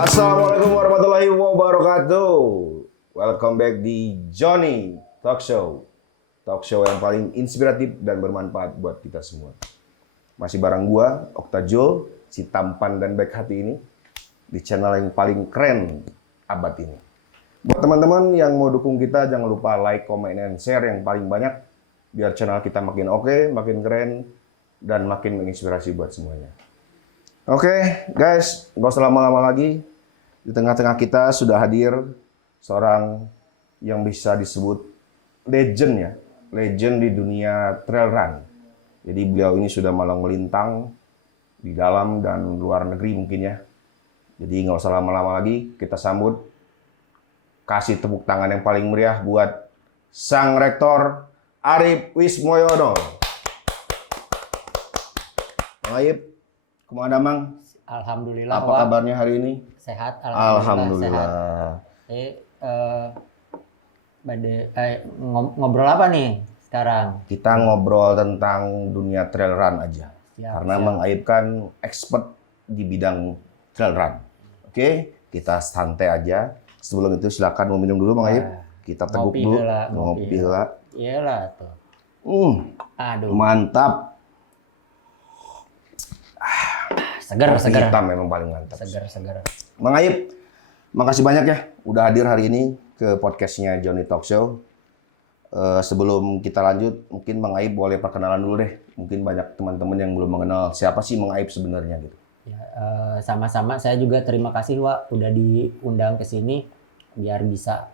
Assalamualaikum warahmatullahi wabarakatuh. Welcome back di Johnny Talk Show. Talk show yang paling inspiratif dan bermanfaat buat kita semua. Masih bareng gua, Oktajul, si tampan dan baik hati ini di channel yang paling keren abad ini. Buat teman-teman yang mau dukung kita, jangan lupa like, comment, dan share yang paling banyak biar channel kita makin oke, makin keren, dan makin menginspirasi buat semuanya. Oke, guys, nggak usah lama-lama lagi. Di tengah-tengah kita sudah hadir seorang yang bisa disebut legend ya, legend di dunia trail run. Jadi beliau ini sudah malang melintang di dalam dan luar negeri mungkin ya. Jadi nggak usah lama-lama lagi, kita sambut, kasih tepuk tangan yang paling meriah buat Sang Rektor Arif Wismoyono. Mang Arif, kemana Mang? Alhamdulillah. Apa kabarnya hari ini? Sehat, alhamdulillah. Sehat. Ngobrol apa nih sekarang? Kita ngobrol tentang dunia trail run aja. Karena Mang Aib kan expert di bidang trail run. Oke, kita santai aja. Sebelum itu silakan mau minum dulu Mang Aib. Kita teguk dulu. Ngopi lah. Iyalah tuh. Aduh. Mantap. Segar. Hitam memang paling mantap. Segar. Mang Aib, makasih banyak ya udah hadir hari ini ke podcastnya Johnny Talk Show. Sebelum kita lanjut, mungkin Mang Aib boleh perkenalan dulu deh. Mungkin banyak teman-teman yang belum mengenal siapa sih Mang Aib sebenarnya gitu. Ya, sama-sama. Saya juga terima kasih Wak udah diundang ke sini biar bisa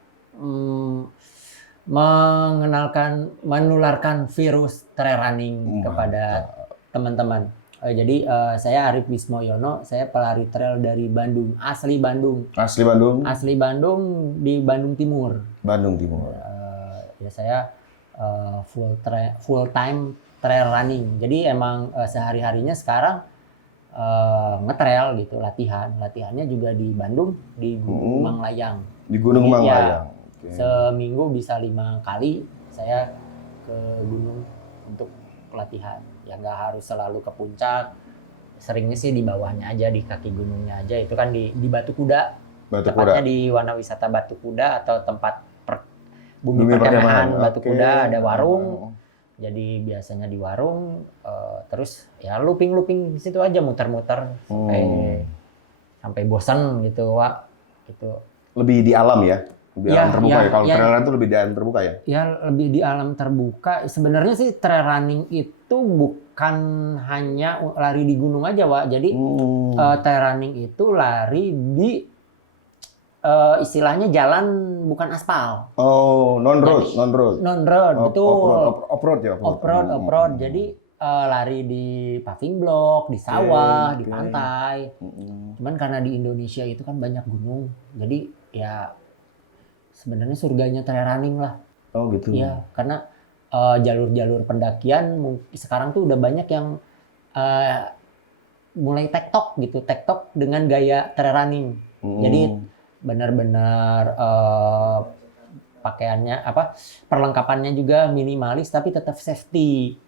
menularkan virus trail running kepada teman-teman. Jadi saya Arif Wismoyono, saya pelari trail dari Bandung, asli Bandung. Asli Bandung? Asli Bandung di Bandung Timur. Bandung Timur. Ya saya full time trail running. Jadi emang sehari-harinya sekarang ngetrail gitu, latihannya juga di Bandung, di Gunung Manglayang. Di Gunung Manglayang. Ya, seminggu bisa 5 kali saya ke gunung untuk pelatihan. Ya nggak harus selalu ke puncak, seringnya sih di bawahnya aja, di kaki gunungnya aja. Itu kan di Batu Kuda, tepatnya di Wana Wisata Batu Kuda atau tempat bumi perkemahan Batu Kuda, ada warung. Jadi biasanya di warung, terus ya looping di situ aja, muter-muter sampai bosan gitu, Wak. Gitu. Lebih di alam ya? Di alam terbuka ya? Kalau trail run itu lebih di alam terbuka ya? Ya, lebih di alam terbuka. Sebenarnya sih trail running itu bukan hanya lari di gunung aja, Wak. Jadi trail running itu lari di istilahnya jalan bukan aspal. Oh, non-road. Betul. Off-road ya? Off-road. Jadi lari di paving block, di sawah, di pantai. Cuman karena di Indonesia itu kan banyak gunung. Jadi ya sebenarnya surganya trail running lah. Oh gitu. Iya, karena jalur-jalur pendakian sekarang tuh udah banyak yang mulai tektok gitu, tektok dengan gaya trail running. Jadi benar-benar pakaiannya perlengkapannya juga minimalis tapi tetap safety.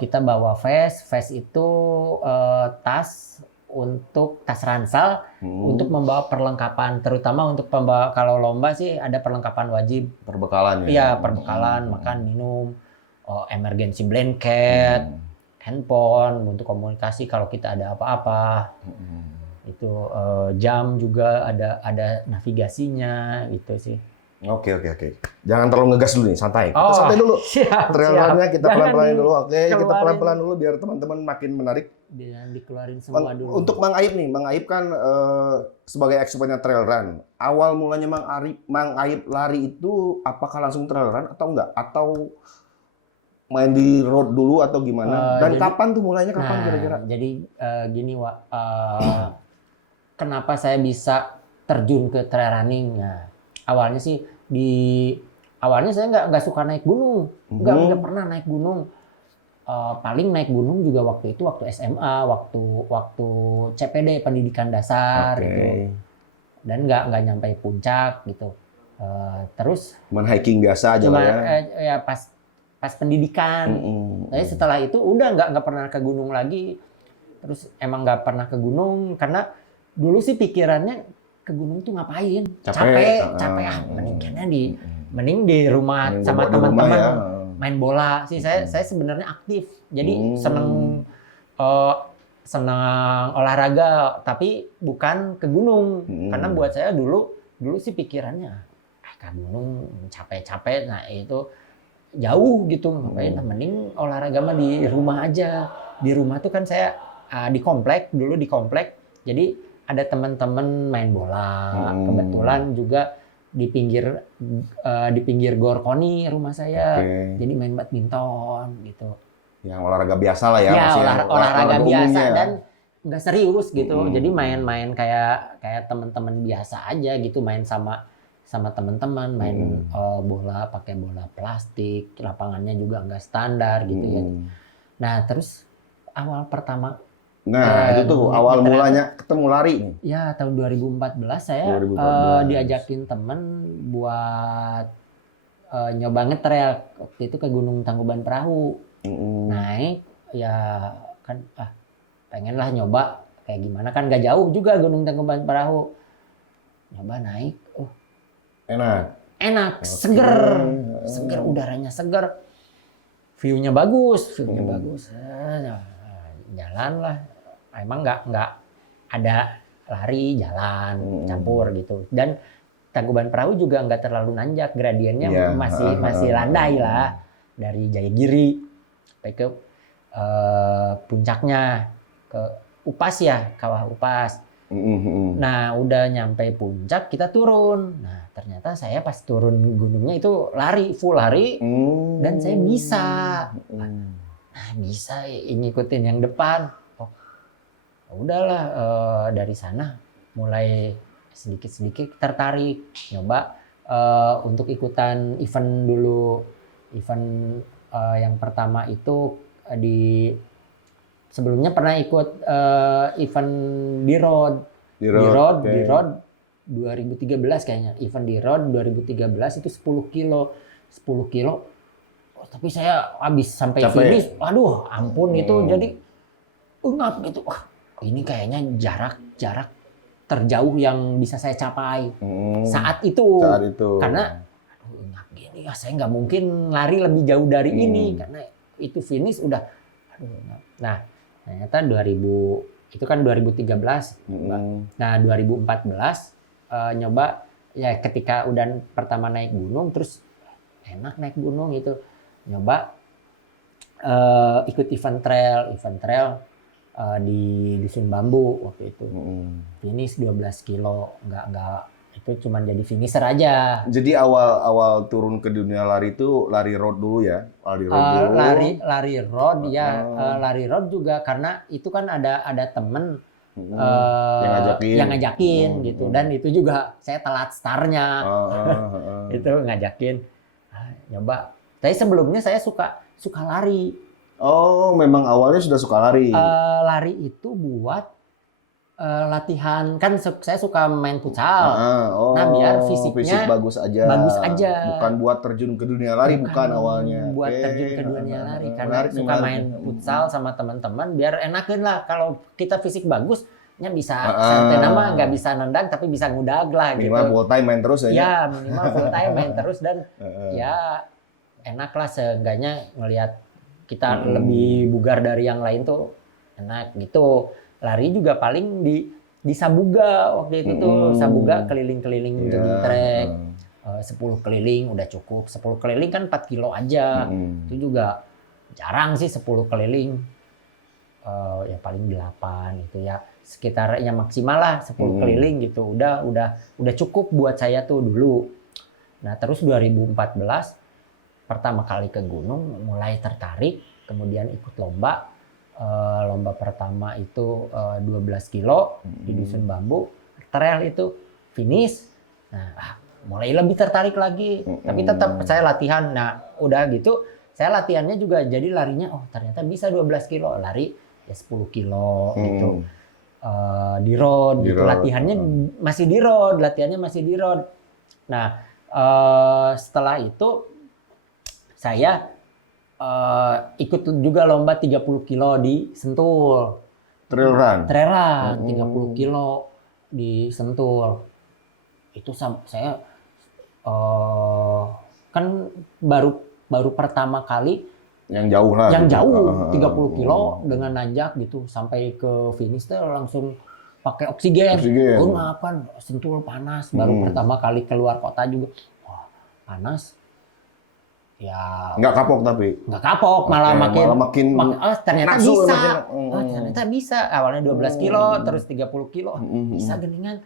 Kita bawa vest itu tas untuk tas ransel untuk membawa perlengkapan, terutama untuk pembawa kalau lomba sih ada perlengkapan wajib. Perbekalan ya? Iya, perbekalan, makan, minum, emergency blanket, handphone untuk komunikasi kalau kita ada apa-apa. Itu jam juga ada navigasinya gitu sih. Oke. Jangan terlalu ngegas dulu nih, santai. Kita santai dulu. Trail run-nya kita pelan-pelan dulu. Oke, kita pelan-pelan dulu biar teman-teman makin menarik. Jangan dikeluarin semua dulu. Untuk Mang Aib nih, Mang Aib kan sebagai expertnya trail run. Awal mulanya Mang Aib lari itu apakah langsung trail run atau enggak? Atau main di road dulu atau gimana? Dan kapan tuh mulainya, kapan kira-kira? Jadi gini, Wak. Kenapa saya bisa terjun ke trail running? Nah, awalnya sih awalnya saya nggak suka naik gunung, nggak pernah naik gunung. Paling naik gunung juga waktu SMA, waktu CPD pendidikan dasar gitu. Dan nggak nyampe puncak gitu. Terus Cuman hiking biasa aja cuma lah ya. ya pas pendidikan. Tapi setelah itu udah nggak pernah ke gunung lagi. Terus emang nggak pernah ke gunung karena dulu sih pikirannya ke gunung tuh ngapain? Capek mending di rumah Main sama di rumah teman-teman ya. main bola sih. Saya sebenarnya aktif. Jadi senang olahraga tapi bukan ke gunung. Karena buat saya dulu sih pikirannya ke gunung capek-capek. Nah, itu jauh gitu, ngapain mending olahraga mah di rumah aja. Di rumah tuh kan saya di komplek, jadi ada teman-teman main bola. Kebetulan juga di pinggir Gor Koni rumah saya, jadi main badminton gitu. Yang olahraga biasa lah ya, Ya maksudnya olahraga biasa umumnya. dan nggak serius gitu. Jadi main-main kayak teman-teman biasa aja gitu, main sama teman-teman, main bola pakai bola plastik, lapangannya juga nggak standar gitu ya. Nah, terus awal pertama itu tuh awal mulanya ketemu lari nih. ya tahun 2014 saya 2014. diajakin temen buat nyoba ngetrail. Waktu itu ke Gunung Tangkuban Perahu. Naik ya kan pengen lah nyoba kayak gimana, kan gak jauh juga Gunung Tangkuban Perahu. Nyoba naik, enak, seger, udaranya seger, view-nya bagus. Jalan lah, emang nggak ada lari, jalan campur gitu. Dan Tangkuban Perahu juga nggak terlalu nanjak, gradiennya masih landai lah dari Jayagiri sampai ke puncaknya, ke Upas ya, Kawah Upas. Nah, udah nyampe puncak kita turun. Nah, ternyata saya pas turun gunungnya itu full lari, dan saya bisa. Nah, bisa ngikutin yang depan. Udahlah, dari sana mulai sedikit-sedikit tertarik nyoba untuk ikutan event dulu. Event yang pertama itu sebelumnya pernah ikut event di road 2013 kayaknya. Event di road 2013 itu 10 kilo. Tapi saya habis sampai finish, aduh ampun itu jadi ngap gitu. Wah, ini kayaknya jarak terjauh yang bisa saya capai saat itu. Karena ngap gini, saya nggak mungkin lari lebih jauh dari ini karena itu finish udah. Nah, ternyata 2000 itu kan 2013. Nah, 2014 nyoba ya, ketika udah pertama naik gunung, terus enak naik gunung itu. Nyoba ikut event trail di Dusun Bambu waktu itu. Finish 12 kilo, nggak itu cuma jadi finisher aja. Jadi awal turun ke dunia lari itu lari road dulu ya? Lari road ya, lari road juga karena itu kan ada temen yang ngajakin gitu, dan itu juga saya telat startnya. Itu ngajakin nyoba. Tapi sebelumnya saya suka lari. Oh, memang awalnya sudah suka lari. Lari itu buat latihan, kan saya suka main futsal. Nah, biar fisik fisiknya bagus aja. Bukan buat terjun ke dunia lari, bukan awalnya. Buat terjun ke dunia lari karena suka main futsal sama teman-teman, biar enakan lah kalau kita fisik bagus. Nya bisa santai nama, nggak bisa nendang tapi bisa ngudag lah gitu. Minimal full time main terus ya? Ya, minimal full time main terus, dan ya enak lah, seenggaknya ngelihat kita lebih bugar dari yang lain tuh enak gitu. Lari juga paling di Sabuga waktu itu tuh, Sabuga keliling-keliling jogging track. 10 keliling udah cukup. 10 keliling kan 4 kilo aja. Itu juga jarang sih 10 keliling. Ya paling 8 gitu ya. Sekitar ya maksimal lah 10 keliling gitu. Udah cukup buat saya tuh dulu. Nah, terus 2014 pertama kali ke gunung mulai tertarik, kemudian ikut lomba. Lomba pertama itu 12 kilo di Dusun Bambu. Trail itu finish. Nah, mulai lebih tertarik lagi. Tapi tetap saya latihan. Nah, udah gitu saya latihannya juga jadi larinya, ternyata bisa 12 kilo. Lari ya 10 kilo gitu. Di road gitu. Latihannya masih di road. Nah, Setelah itu saya ikut juga lomba 30 kilo di Sentul. Trail run. 30 kilo di Sentul. Itu saya kan baru pertama kali Yang jauh lah. yang gitu. jauh 30 kilo dengan nanjak gitu sampai ke finish tuh langsung pakai oksigen. Oh, maafkan Sentul panas, baru pertama kali keluar kota juga. Wah, panas. Ya Nggak kapok tapi. nggak kapok, malah makin ternyata nafsu, bisa. makin, Ternyata bisa. Awalnya 12 kilo, terus 30 kilo. Bisa geningan.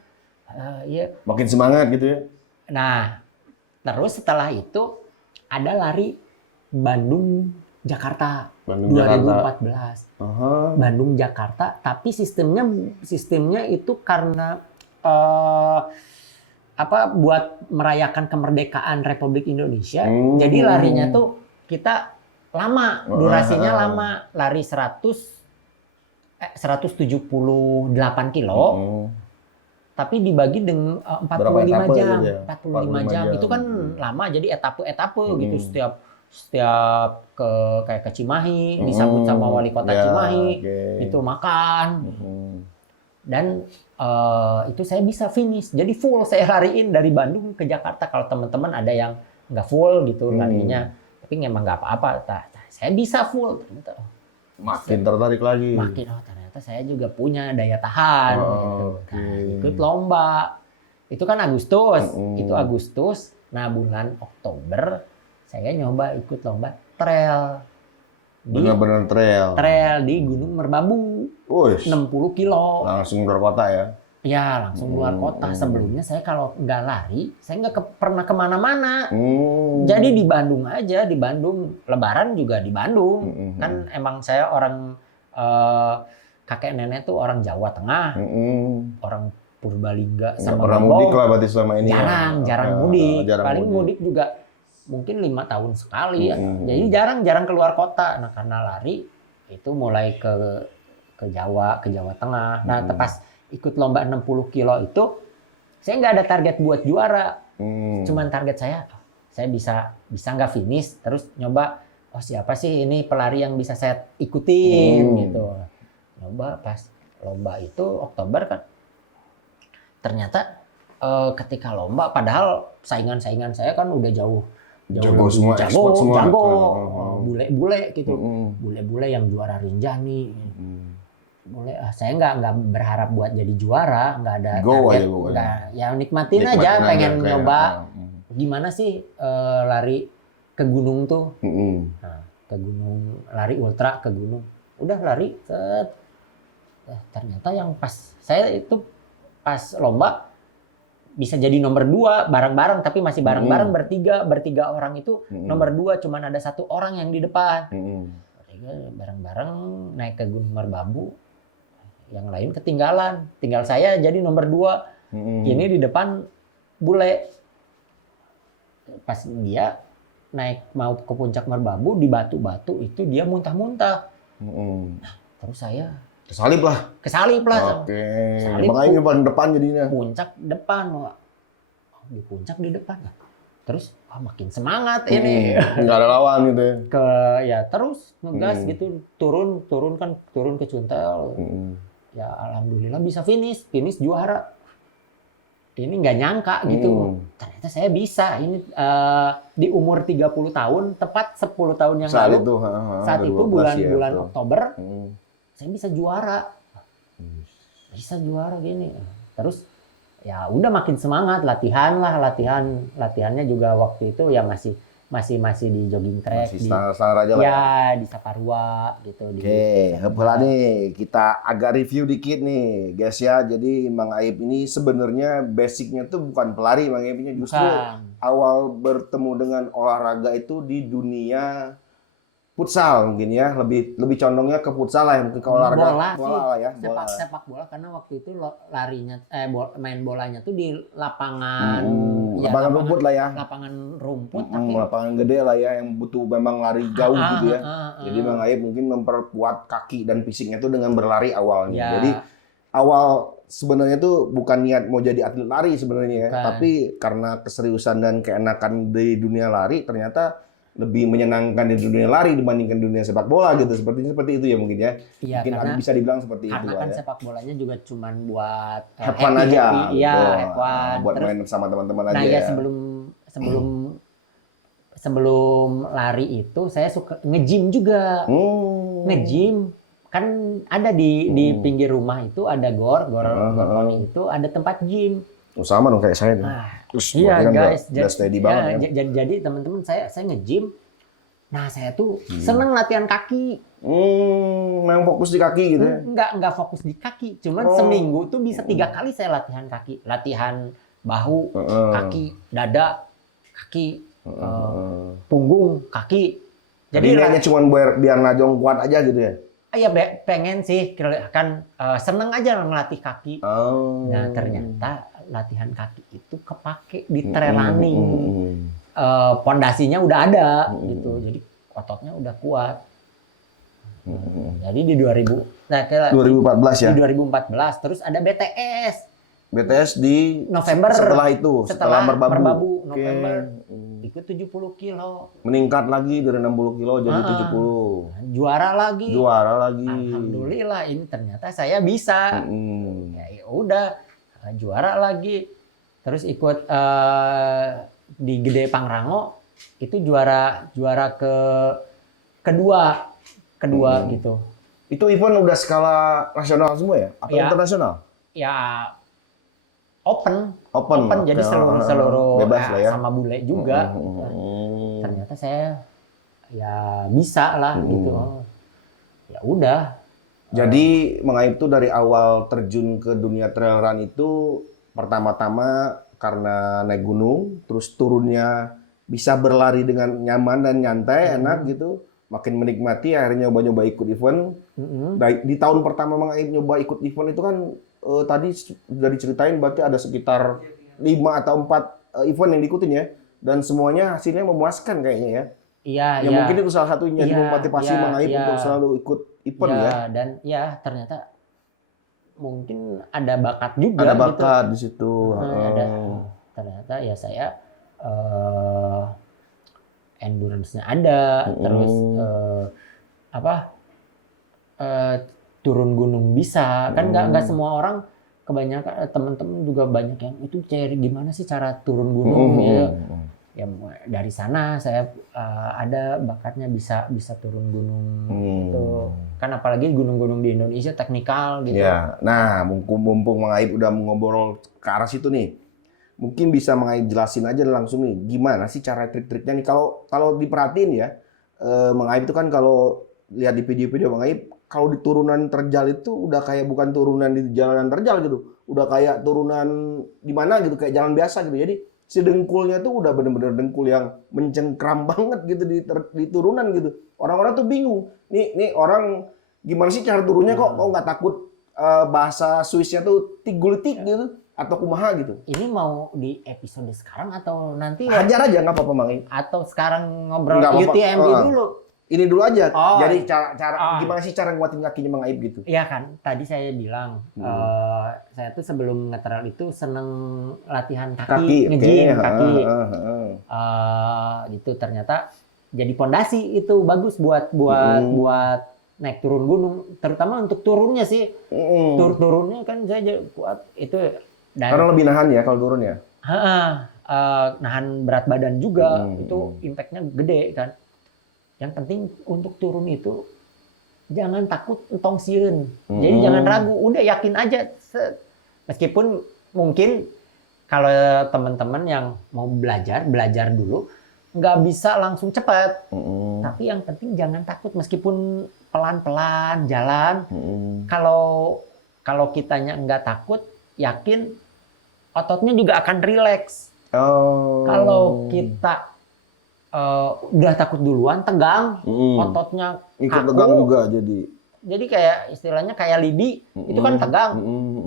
Ya. Makin semangat gitu ya. Nah, terus setelah itu ada lari Bandung Jakarta 2014. Bandung Jakarta, tapi sistemnya itu karena buat merayakan kemerdekaan Republik Indonesia. Jadi larinya tuh kita lama, durasinya lama, lari 178 kilo. Tapi dibagi dengan 45 jam. Gitu ya? 45 jam. Itu kan lama, jadi etape gitu. Setiap kayak ke Cimahi, disambut sama wali kota Cimahi, itu makan. Dan itu saya bisa finish. Jadi full saya lariin dari Bandung ke Jakarta. Kalau teman-teman ada yang nggak full gitu larinya, tapi memang nggak apa-apa. Saya bisa full. Makin tertarik lagi. Ternyata saya juga punya daya tahan. Gitu. Ikut lomba. Itu kan Agustus. Itu Agustus. Nah, bulan Oktober saya nyoba ikut lomba trail. Benar-benar trail. Trail di Gunung Merbabu. 60 kilo. Langsung keluar kota ya? Ya, langsung keluar kota. Sebelumnya saya kalau nggak lari, saya nggak pernah kemana-mana. Jadi di Bandung aja, di Bandung. Lebaran juga di Bandung. Kan emang saya orang, kakek nenek tuh orang Jawa Tengah. Orang Purbalingga sama pernah mudik lah berarti selama ini. Jarang mudik. Paling mudik juga mungkin 5 tahun sekali ya. Jadi jarang keluar kota. Nah, karena lari itu mulai ke Jawa Tengah. Nah, pas ikut lomba 60 kilo itu saya nggak ada target buat juara. Cuman target saya bisa nggak finish, terus nyoba siapa sih ini pelari yang bisa saya ikutin gitu. Nyoba pas lomba itu Oktober kan. Ternyata ketika lomba, padahal saingan saya kan udah jago semua, jago, bule gitu, bule yang juara Rinjani. Boleh, saya nggak berharap buat jadi juara, nggak ada target, ya nikmatin aja, pengen nyoba gimana sih lari ke gunung tuh, nah, ke gunung, lari ultra ke gunung, udah lari, ternyata yang pas saya itu pas lomba bisa jadi nomor 2 bareng-bareng, tapi masih bareng-bareng bertiga orang itu nomor 2, cuman ada 1 orang yang di depan, bareng-bareng naik ke Gunung Merbabu. Yang lain ketinggalan, tinggal saya jadi nomor 2. Ini di depan bule. Pas dia naik mau ke puncak Merbabu, di batu-batu itu dia muntah-muntah. Terus saya kesalip lah. Oke. Makanya paling depan jadinya. Puncak depan, di puncak di depan. Terus makin semangat ini. Nggak ada lawan gitu ya. Terus ngegas gitu, turun ke Cuntel. Ya alhamdulillah bisa finish juara. Ini nggak nyangka gitu. Ternyata saya bisa. Ini di umur 30 tahun, tepat 10 tahun yang lalu. Saat itu bulan Oktober, saya bisa juara. Bisa juara gini. Terus ya udah makin semangat, latihannya juga waktu itu ya masih di jogging track, masih standar aja lah ya di Saparua gitu. Oke, heula nih kita agak review dikit nih guys ya. Jadi Mang Aib ini sebenarnya basicnya tuh bukan pelari, Mang Aibnya justru awal bertemu dengan olahraga itu di dunia futsal mungkin ya, lebih condongnya ke futsal lah, mungkin ke olahraga bola lah ya, sepak bola, karena waktu itu larinya main bolanya tuh di lapangan rumput lah ya, lapangan rumput, tapi lapangan gede lah ya, yang butuh memang lari jauh gitu ya. Jadi Mang Aib mungkin memperkuat kaki dan fisiknya tuh dengan berlari awalnya. Jadi awal sebenarnya tuh bukan niat mau jadi atlet lari sebenarnya ya, Bukan. tapi karena keseriusan dan keenakan di dunia lari ternyata lebih menyenangkan di dunia lari dibandingkan dunia sepak bola gitu. Seperti itu ya mungkin ya. Iya, Mungkin karena bisa dibilang seperti itu karena lah kan ya. sepak bolanya juga cuman buat Have fun aja. Iya, gitu. have fun. Buat Terus, main sama teman-teman nah aja ya ya. sebelum lari itu saya suka nge-gym juga. Nge-gym kan ada di pinggir rumah itu ada gor poni itu ada tempat gym. Oh, sama dong kayak saya nih. Nah, Terus iya berarti kan guys, udah steady banget ya. jadi teman-teman saya nge-gym. Nah, saya tuh seneng latihan kaki. Memang fokus di kaki gitu ya. Enggak fokus di kaki, cuman seminggu tuh bisa 3 kali saya latihan kaki, latihan bahu, kaki, dada, kaki, punggung, kaki. Jadi niatnya cuma biar Najong kuat aja gitu ya. Ya pengen sih kan seneng aja ngelatih kaki. Nah, ternyata latihan kaki itu kepake di trail running. Pondasinya udah ada gitu. Jadi ototnya udah kuat. Jadi di 2014 ya. Di 2014 terus ada BTS. BTS di November setelah itu, setelah Merbabu. November. Ikut 70 kilo. Meningkat lagi dari 60 kilo jadi 70. Juara lagi. Alhamdulillah ini ternyata saya bisa. Ya udah juara lagi. Terus ikut di Gede Pangrango itu juara kedua gitu. Itu event udah skala nasional semua ya? Atau Ya. internasional? Ya open jadi Oke. seluruh Bebas lah ya. sama bule juga. Ternyata saya ya bisa lah gitu. Ya udah. Jadi Mang Aib tuh dari awal terjun ke dunia trail run itu pertama-tama karena naik gunung, terus turunnya bisa berlari dengan nyaman dan nyantai, enak gitu. Makin menikmati, akhirnya nyoba-nyoba ikut event. Di tahun pertama Mang Aib nyoba ikut event itu kan tadi sudah diceritain berarti ada sekitar 5 atau 4 event yang diikutin ya. Dan semuanya hasilnya memuaskan kayaknya ya. Iya, Ya mungkin itu salah satunya Iya, memotivasi Mang Aib iya. untuk selalu ikut event ya. Dan ya ternyata mungkin ada bakat juga Ada gitu. bakat di situ. Ternyata ya saya endurance-nya ada, terus turun gunung bisa. Kan nggak semua orang, kebanyakan teman-teman juga banyak yang itu cari gimana sih cara turun gunung ya. Ya dari sana saya ada bakatnya bisa turun gunung gitu. Kan apalagi gunung-gunung di Indonesia teknikal gitu. Ya, nah mumpung Mang Aib udah ngobrol ke arah situ nih, mungkin bisa Mang Aib jelasin aja langsung nih, gimana sih cara trik-triknya nih? Kalau diperhatiin ya, Mang Aib itu kan kalau lihat di video-video Mang Aib, kalau di turunan terjal itu udah kayak bukan turunan di jalanan terjal gitu, udah kayak turunan di mana gitu, kayak jalan biasa gitu. Jadi si dengkulnya tuh udah bener-bener dengkul yang mencengkram banget gitu di turunan gitu. Orang-orang tuh bingung. Nih orang gimana sih cara turunnya kok nggak takut bahasa Swissnya tuh tigultik gitu atau kumaha gitu. Ini mau di episode sekarang atau nanti Hajar aja nggak apa-apa Mang Aib. atau sekarang ngobrol Nggak apa-apa. UTMB dulu? Ini dulu aja. Oh. Jadi gimana sih cara nguatin kakinya Mang Aib gitu. Iya kan, tadi saya bilang saya tuh sebelum nge-trail itu seneng latihan kaki, nge-gym kaki. Gitu ternyata jadi pondasi itu bagus buat naik turun gunung, terutama untuk turunnya sih. Turunnya kan saya kuat itu. Dan Karena lebih nahan ya kalau turun ya. Nahan berat badan juga itu impactnya gede kan. Yang penting untuk turun itu jangan takut entong sieun. Jadi jangan ragu, udah yakin aja. Meskipun mungkin kalau teman-teman yang mau belajar dulu nggak bisa langsung cepat. Tapi yang penting jangan takut meskipun pelan-pelan jalan. Kalau kitanya nggak takut, yakin ototnya juga akan rileks. Kalau kita udah takut duluan, tegang, ototnya ikut kaku. tegang juga jadi. Jadi kayak istilahnya kayak lidi, itu kan tegang.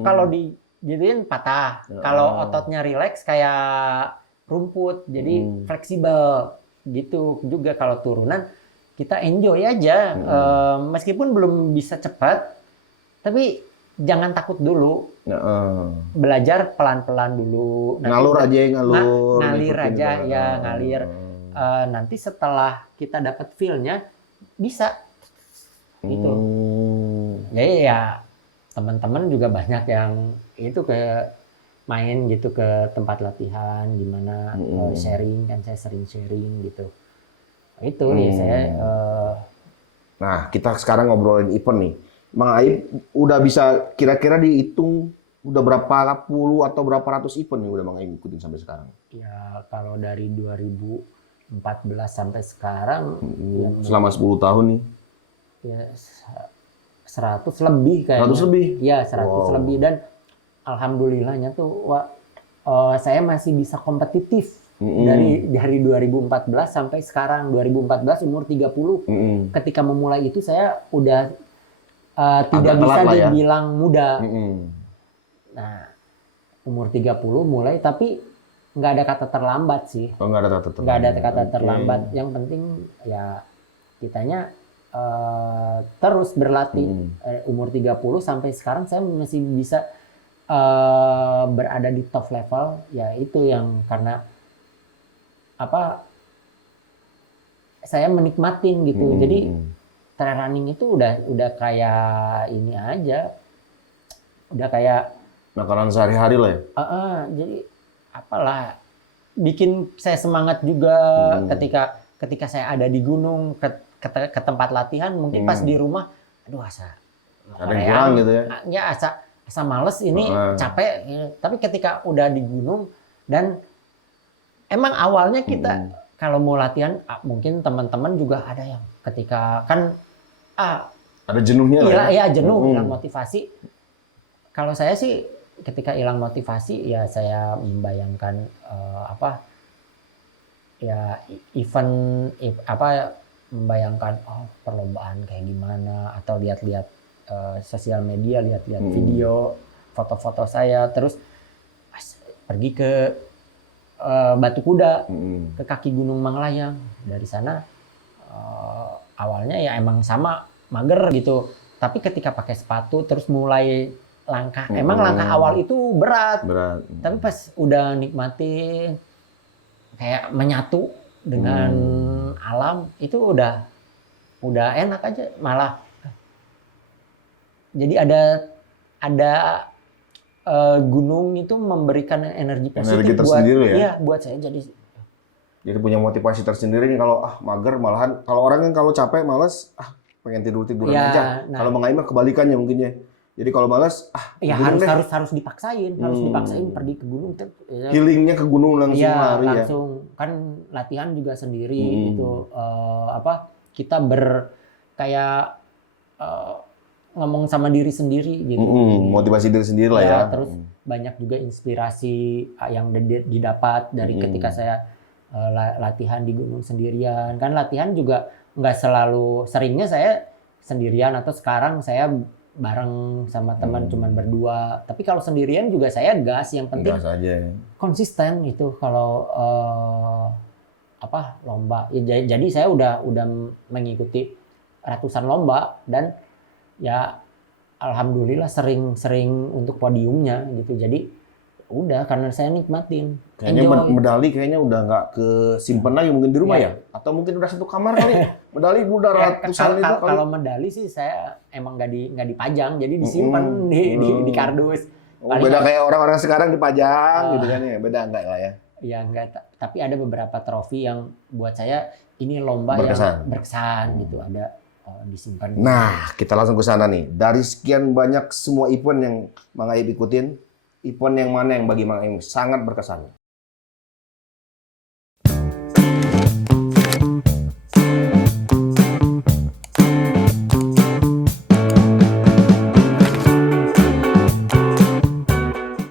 Kalau digituin patah. Kalau ototnya rileks kayak rumput, jadi fleksibel. Gitu juga kalau turunan kita enjoy aja. Meskipun belum bisa cepat, tapi jangan takut dulu, belajar pelan-pelan dulu. Ngalur aja, ngalir ngikutin aja gitu. ya, ngalir. Nanti setelah kita dapat feel-nya bisa gitu. Jadi ya teman-teman juga banyak yang itu ke main gitu ke tempat latihan, gimana sharing, kan saya sering sharing gitu. Itu ya saya. Nah, kita sekarang ngobrolin event nih. Mang Aib udah bisa kira-kira dihitung udah berapa puluh atau berapa ratus event nih udah Mang Aib ikutin sampai sekarang? Ya kalau dari 2014 sampai sekarang ya, selama 10 tahun nih. Ya 100 lebih kayaknya. 100 lebih? Ya 100 lebih, dan alhamdulillahnya tuh saya masih bisa kompetitif dari 2014 sampai sekarang. 2014 umur 30. Ketika memulai itu saya udah tidak bisa dibilang muda. Nah, umur 30 mulai, tapi nggak ada kata terlambat sih. Oh, nggak ada kata terlambat. Nggak ada kata terlambat. Yang penting ya kitanya terus berlatih. Umur 30 sampai sekarang saya masih bisa berada di top level. Ya itu yang karena apa? Saya menikmatin gitu. Jadi trail running itu udah kayak ini aja, udah kayak makanan sehari-hari lah ya. Jadi apalah bikin saya semangat juga ketika saya ada di gunung ke tempat latihan, mungkin pas di rumah, aduh ada yang kurang gitu ya. Ya asa males ini capek. Tapi ketika udah di gunung dan emang awalnya kita kalau mau latihan mungkin teman-teman juga ada yang ketika kan ada jenuhnya lah ya. Jenuh, hilang motivasi. Kalau saya sih ketika hilang motivasi ya saya membayangkan membayangkan perlombaan kayak gimana, atau lihat-lihat sosial media, lihat-lihat video, foto-foto saya, terus pergi ke Batu Kuda, ke kaki Gunung Manglayang. Dari sana awalnya ya emang sama mager gitu, tapi ketika pakai sepatu terus mulai langkah, emang langkah awal itu berat. Tapi pas udah nikmatin kayak menyatu dengan alam, itu udah enak aja, malah jadi ada gunung itu memberikan energi positif buat saya. Jadi punya motivasi tersendiri nih kalau mager, malahan kalau orang yang kalau capek malas pengen tiduran aja. Kalau Mang Aib kebalikannya mungkin ya. Jadi kalau malas ya harus dipaksain, pergi ke gunung. Healingnya ke gunung langsung lari ya. Langsung kan latihan juga sendiri gitu. Kita kayak ngomong sama diri sendiri gitu. Motivasi diri sendiri lah ya. Terus banyak juga inspirasi yang didapat dari ketika saya latihan di gunung sendirian. Kan latihan juga nggak selalu, seringnya saya sendirian, atau sekarang saya bareng sama teman cuman berdua. Tapi kalau sendirian juga saya gas, yang penting gas aja. Konsisten itu kalau lomba. Jadi saya udah mengikuti ratusan lomba, dan ya alhamdulillah sering untuk podiumnya gitu. Jadi udah, karena saya nikmatin. Kayaknya medali kayaknya udah nggak kesimpan lagi mungkin di rumah ya? Atau mungkin udah satu kamar kali. Medali udah ratusan itu. Kalau medali sih saya emang nggak dipajang, jadi disimpan di kardus. Beda kayak orang-orang sekarang dipajang gitu kan ya? Beda enggak lah ya? Ya enggak, tapi ada beberapa trofi yang buat saya ini lomba berkesan. yang berkesan gitu, ada disimpan. Nah, kita langsung ke sana nih. Dari sekian banyak semua event yang Mang Aib ikutin, event yang mana yang bagi Mang Aib sangat berkesan?